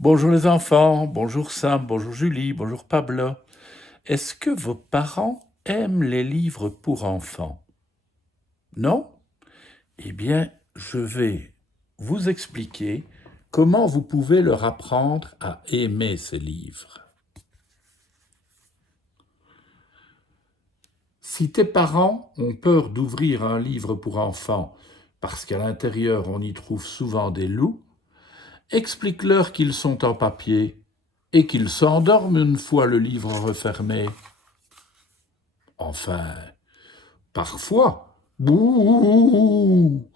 Bonjour les enfants, bonjour Sam, bonjour Julie, bonjour Pablo. Est-ce que vos parents aiment les livres pour enfants? Non? Eh bien, je vais vous expliquer comment vous pouvez leur apprendre à aimer ces livres. Si tes parents ont peur d'ouvrir un livre pour enfants parce qu'à l'intérieur on y trouve souvent des loups, explique-leur qu'ils sont en papier et qu'ils s'endorment une fois le livre refermé. Enfin, parfois. Bouh!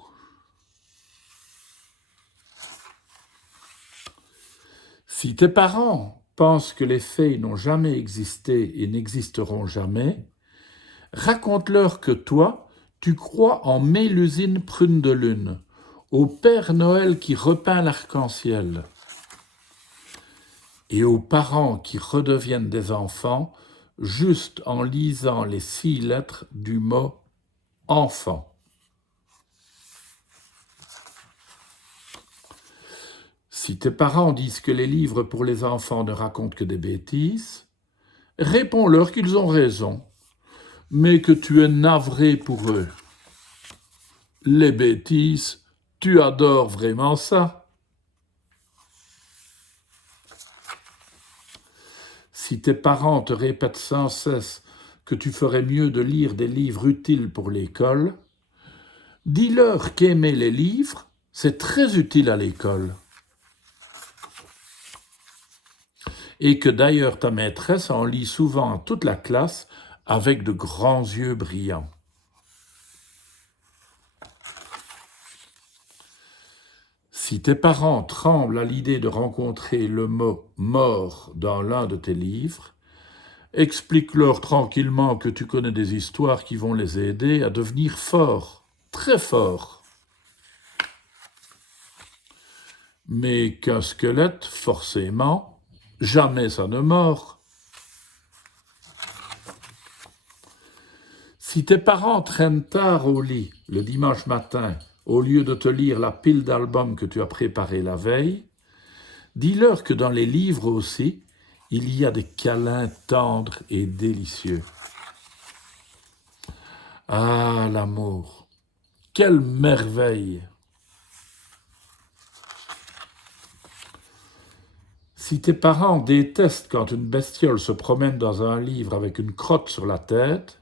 Si tes parents pensent que les fées n'ont jamais existé et n'existeront jamais, raconte-leur que toi, tu crois en Mélusine Prune de Lune, au Père Noël qui repeint l'arc-en-ciel, et aux parents qui redeviennent des enfants juste en lisant les 6 lettres du mot enfant. Si tes parents disent que les livres pour les enfants ne racontent que des bêtises, réponds-leur qu'ils ont raison, mais que tu es navré pour eux. Les bêtises, tu adores vraiment ça. Si tes parents te répètent sans cesse que tu ferais mieux de lire des livres utiles pour l'école, dis-leur qu'aimer les livres, c'est très utile à l'école. Et que d'ailleurs ta maîtresse en lit souvent à toute la classe avec de grands yeux brillants. Si tes parents tremblent à l'idée de rencontrer le mot « mort » dans l'un de tes livres, explique-leur tranquillement que tu connais des histoires qui vont les aider à devenir forts, très forts. Mais qu'un squelette, forcément, jamais ça ne mord. Si tes parents traînent tard au lit le dimanche matin, au lieu de te lire la pile d'albums que tu as préparée la veille, dis-leur que dans les livres aussi, il y a des câlins tendres et délicieux. Ah, l'amour, quelle merveille! Si tes parents détestent quand une bestiole se promène dans un livre avec une crotte sur la tête,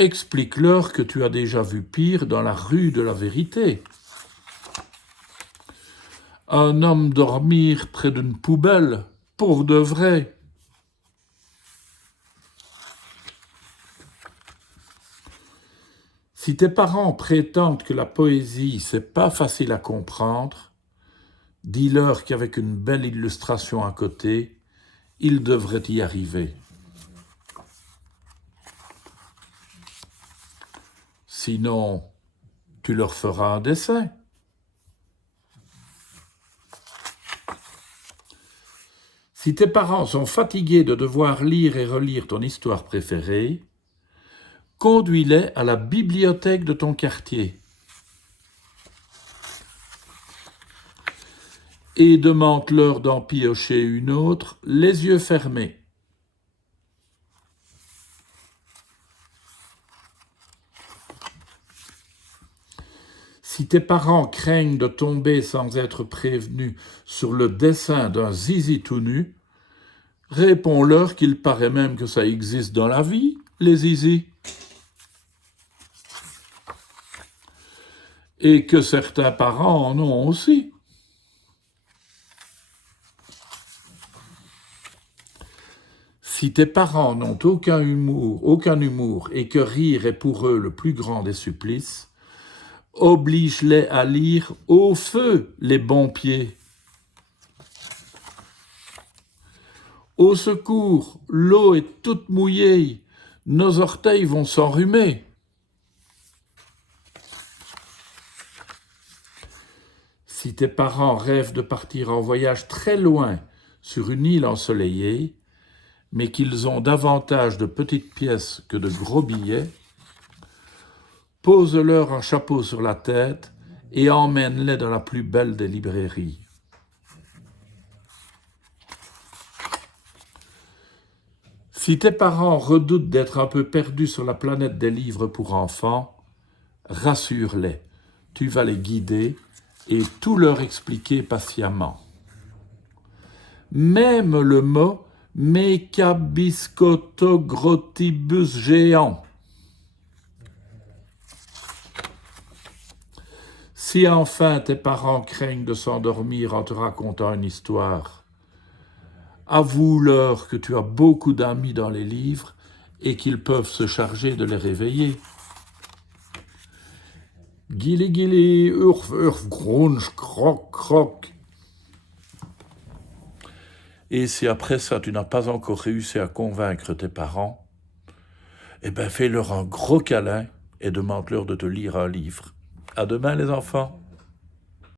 explique-leur que tu as déjà vu pire dans la rue de la vérité. Un homme dormir près d'une poubelle, pour de vrai. Si tes parents prétendent que la poésie, c'est pas facile à comprendre, dis-leur qu'avec une belle illustration à côté, ils devraient y arriver. Sinon, tu leur feras un dessin. Si tes parents sont fatigués de devoir lire et relire ton histoire préférée, conduis-les à la bibliothèque de ton quartier et demande-leur d'en piocher une autre, les yeux fermés. Si tes parents craignent de tomber sans être prévenus sur le dessin d'un zizi tout nu, réponds-leur qu'il paraît même que ça existe dans la vie, les zizis. Et que certains parents en ont aussi. Si tes parents n'ont aucun humour et que rire est pour eux le plus grand des supplices, oblige-les à lire au feu les bons pieds. Au secours, l'eau est toute mouillée, nos orteils vont s'enrhumer. Si tes parents rêvent de partir en voyage très loin sur une île ensoleillée, mais qu'ils ont davantage de petites pièces que de gros billets, pose-leur un chapeau sur la tête et emmène-les dans la plus belle des librairies. Si tes parents redoutent d'être un peu perdus sur la planète des livres pour enfants, rassure-les. Tu vas les guider et tout leur expliquer patiemment. Même le mot mécabiscotogrottibus géant. Si enfin tes parents craignent de s'endormir en te racontant une histoire, avoue-leur que tu as beaucoup d'amis dans les livres et qu'ils peuvent se charger de les réveiller. Gili gili, urf urf, grunch, croc croc. Et si après ça tu n'as pas encore réussi à convaincre tes parents, eh bien fais-leur un gros câlin et demande-leur de te lire un livre. À demain les enfants.